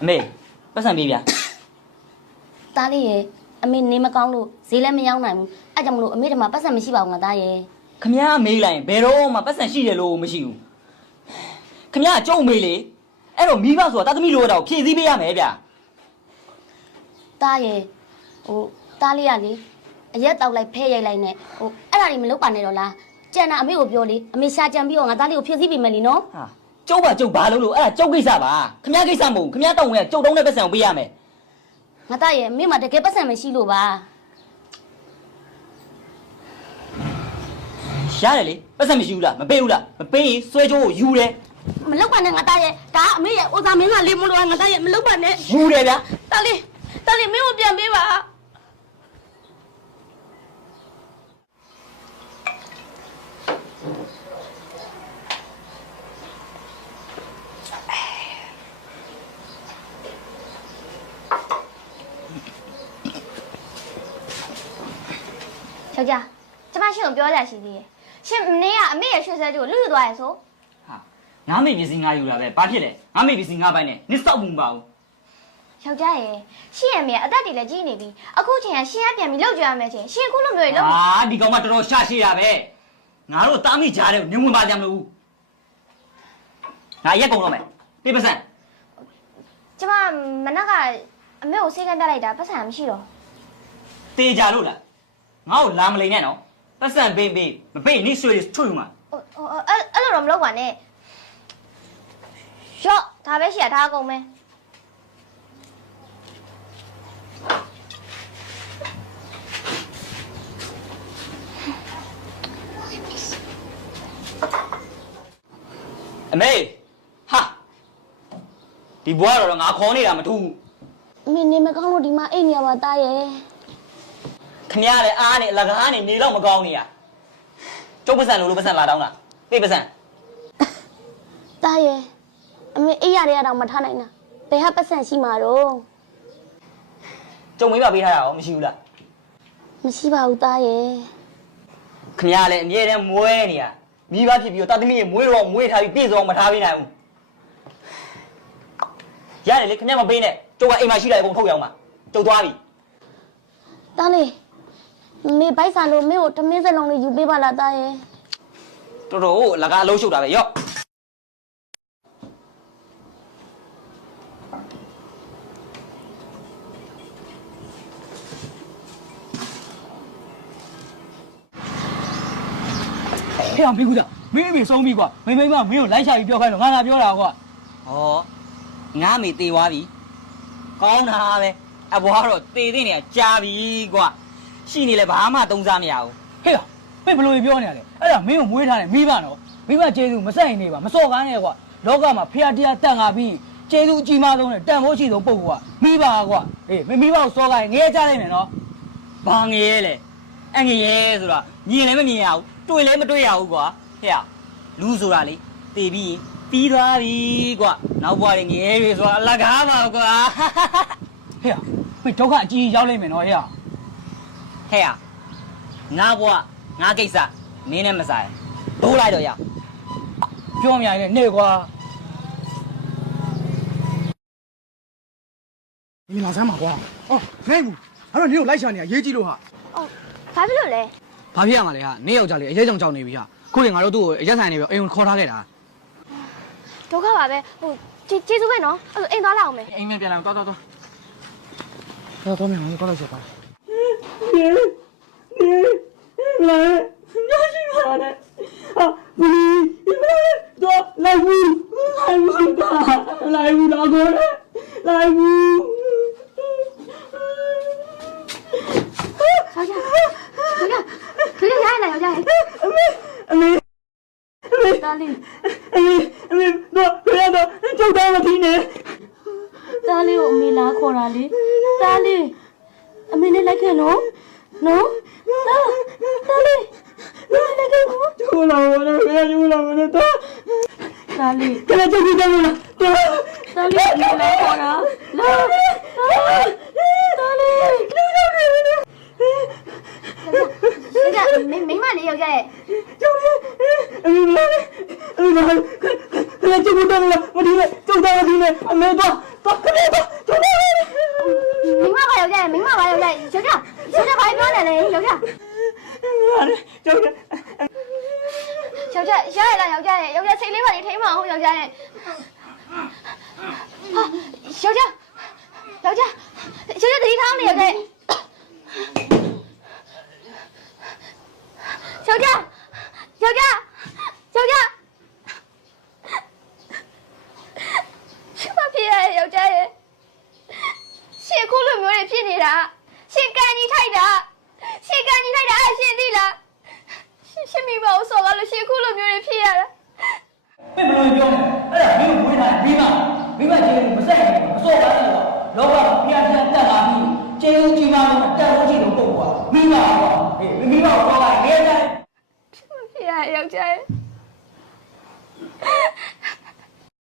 အမေပတ်စံပေးဗျာတားလေးရဲ့အမေနေမကောင်းလို့ဈေးလည်းမရောက်နိုင်ဘူးအဲ့ကြောင့်မလို့အမေတမပတ်စံမရှိပါဘူးငါသားရဲ့ခမ ्या မေးလိုက်ရင်ဘယ်တော့မှပတ်စံရှိတယ်လို့မရှိဘူးခမ ्या ကြုံမေးလေအဲ့တော့မိဘဆိုတာတသမီလိုတော့ဖြည့်စည်းပေးရမယ်ဗျာတားရဲ့ဟိုတားလေးကလေအရက်တောက်လိုက်ဖဲရိုက်လိုက်နဲ့ဟိုအဲ့ဒါတွေမလုပ်ပါနဲ့တော့လားကြံတာအမေကိုပြောလေအမေရှာကြံပြီးတော့ငါသားလေးကိုဖြည့်ဆည်းပေးမယ်လीနော်ဟာ ကျုပ်ပါကျုပ်ဘာလို့လို့အဲ့ဒါကျုပ်ကိစ္စပါခမ ्या ကိစ္စမဟုတ်ဘူးခမ ्या တောင်းဝင်ကကျုပ်တုံးတဲ့ပတ်စံကိုပေးရမယ်ငါသားရဲ့အမေမှာတကယ်ပတ်စံမရှိလို့ပါရတယ်လေပတ်စံမရှိဘူးလားမပေးဘူးလားမပေးရင်ဆွဲကြိုးကိုယူတယ်မလုပ်ပါနဲ့ငါသားရဲ့ဒါကအမေရဲ့ဥစားမင်းကလေးမလို့ငါသားရဲ့မလုပ်ပါနဲ့ယူတယ်ဗျာတားလေးတားလေးမင်းကိုပြန်ပေးပါ ယောက်ျားကျမရှင်ကိုပြောကြရှိသေးတယ်ရှင်မင်းကအမေရဲ့ရွှေစဲကျိုးကိုလူယူသွားရဆိုဟာငါမေပစ္စည်းငါယူတာပဲဘာဖြစ်လဲငါမေပစ္စည်းငါပိုင်နဲ့နစ်စောက်မှုမပါဘူးယောက်ျားရဲ့ရှင်ရဲ့အမေကအသက်တွေလည်းကြီးနေပြီအခုချိန်ကရှင်ကပြန်ပြီးလှုပ်ကြရမယ်ချင်းရှင်အခုလိုမျိုးတွေလှုပ်ဟာဒီကောင်မတော်တော်ရှာရှိတာပဲငါတို့တားမိကြတယ်နင်းဝင်ပါကြမလို့ငါရက်ကုန်တော့မယ်ပြေးပစံကျမမနက်ကအမေကိုဆေးကန်းပြလိုက်တာပတ်စံမရှိတော့တေးကြလို့လား ငါ့ကိုလာမလိန်နဲ့နော်ပတ်စံပေးပေးမပေးနိဆွေတွေထွတ်ယူမှာဟိုဟိုအဲ့အဲ့လိုတော့မလုပ်ပါနဲ့ရော့ဒါပဲရှိရထားကုန်မယ်အမေဟာဒီဘွားတော့ငါခေါ်နေတာမထူးဘူးအမေနေမကောင်းလို့ဒီမှာအိတ်နေရပါတားရဲ့ ခမရလည်းအားနဲ့အလကားနဲ့နေတော့မကောင်းနေရကျုပ်ပစံလို့လို့ပစံလာတောင်းတာပြေးပစံတားရဲ့အမေအိတ်ရတဲ့ကတော့မထားနိုင်တာဘယ်ဟာပတ်စံရှိမှာတော့ကျုံမေးပါပေးထားတာရောမရှိဘူးလားမရှိပါဘူးတားရဲ့ခမရလည်းအမြဲတမ်းမွဲနေရမိဘဖြစ်ပြီးတော့တာသမီးရဲ့မွေးတော့မွေးထားပြီးပြည့်စုံမထားပေးနိုင်ဘူးရတယ်လေခမရမပေးနဲ့ကျုပ်ကအိမ်မှာရှိတယ်အကုန်ထုတ်ရအောင်ပါကျုပ်သွားပြီတားလေး မေဘိုက်ဆန်လို့မေကိုတမင်းစလုံးလေးယူပေးပါလားတားရဲ့တော်တော်အလကားအလုံးရှုပ်တာပဲရော့ဟဲ့အောင်ပြီးကူတာမင်းအမေဆုံးပြီကွာမိမိမမင်းကိုလိုက်ချပြီးပြောခိုင်းတော့ငါလာပြောတာကွာဟောငါမေတေသွားပြီကောင်းတာပဲအဘွားတော့တေတဲ့နေရာကြာပြီကွာ ရှိနေလဲဘာမှသုံးစားမရဘူးဟဲ့အောင်မင်းဘယ်လိုပြောနေရလဲအဲ့ဒါမင်းကိုမွေးထားတယ်မိဘနော်မိဘကျေးဇူးမဆက်ရင်နေပါမစော့ကားနဲ့ကွာလောကမှာဖះတရားတန်ငါပြီးကျေးဇူးအကြီးမားဆုံးနဲ့တန်ဖိုးရှိဆုံးပုဂ္ဂိုလ်ကမိဘကွာအေးမင်းမိဘကိုစော့ကားရင်ငရဲကြလိုက်မယ်နော်ဘာငရဲလဲအငရဲဆိုတာမြင်လည်းမမြင်ရဘူးတွေ့လည်းမတွေ့ရဘူးကွာဟဲ့လူဆိုတာလေတေပြီးရင်ပြီးသွားပြီကွာနောက်ဘွားတွေငရဲတွေဆိုတာအလကားပါကွာဟဲ့အောင်မင်းဒုက္ခအကြီးကြီးရောက်လိမ့်မယ်နော်ဟဲ့ ဟဲ့ရငါဘွားငါကိစ္စမင်းနဲ့မဆိုင်ဒိုးလိုက်တော့ရပြောမြိုင်နဲ့နေကွာမင်းလာစမ်းပါကွာအော်နိုင်ဘူးအဲ့တော့နေကိုလိုက်ရှာနေရရေးကြည့်လို့ဟာအော်ဘာဖြစ်လို့လဲဘာဖြစ်ရမှာလဲဟာနေယောက်ျားလေးအရေးကြောင်ကြောင်နေပြီဟာခုရင်ငါတို့သူ့ကိုရက်ဆိုင်နေပြီအိမ်ကိုခေါ်ထားခဲ့တာဒုက္ခပါပဲဟိုကျေးဇူးပဲနော်အဲ့အိမ်သွားလာအောင်မယ်အိမ်မပြန်လာအောင်သွားသွားသွားသွားသွားမြန်အောင်သွားလိုက်ချက်ပါ ယောက်ျားယောက်ျားယောက်ျားရလာယောက်ျားအမေအမေအမေတားလေးအမေအမေတော့ဘယ်တော့ကျုပ်တော့မထီးနဲ့တားလေးကိုအမေလာခေါ်တာလေတားလေး အမေနဲ့လိုက်ခဲ့နော်နော်တာတာလေးနားလိုက်ခဲ့နော်ကျူလာဝင်နေကျူလာဝင်နေတာတာလေးကလေးချက်ကြည့်တယ်မလားတာတာလေးဒီလာခေါ်တာလာတာလေးလူလုံးနေနေဒါကမင်းမင်းမလေးရောက်ရဲ့ကျူလေးအမေမလေးအမေမလေးကလေးချက်ကြည့်တယ်မလားမဒီနဲ့ကျူတာမဒီနဲ့အမေတော့တော့ကလေးတော့ကျူလေး မိမပါရောက်လိုက်ရောက်ရောက်ရောက်ဘာပြောနေလဲရောက်ရောက်ကျောက်ယောက်ျားရရလားယောက်ျားရဲ့ယောက်ျားစိတ်လေးပါနေထိမအောင်ယောက်ျားရဲ့ဟာယောက်ျားယောက်ျားယောက်ျားတတိထောင်းနေယောက်ျား Judah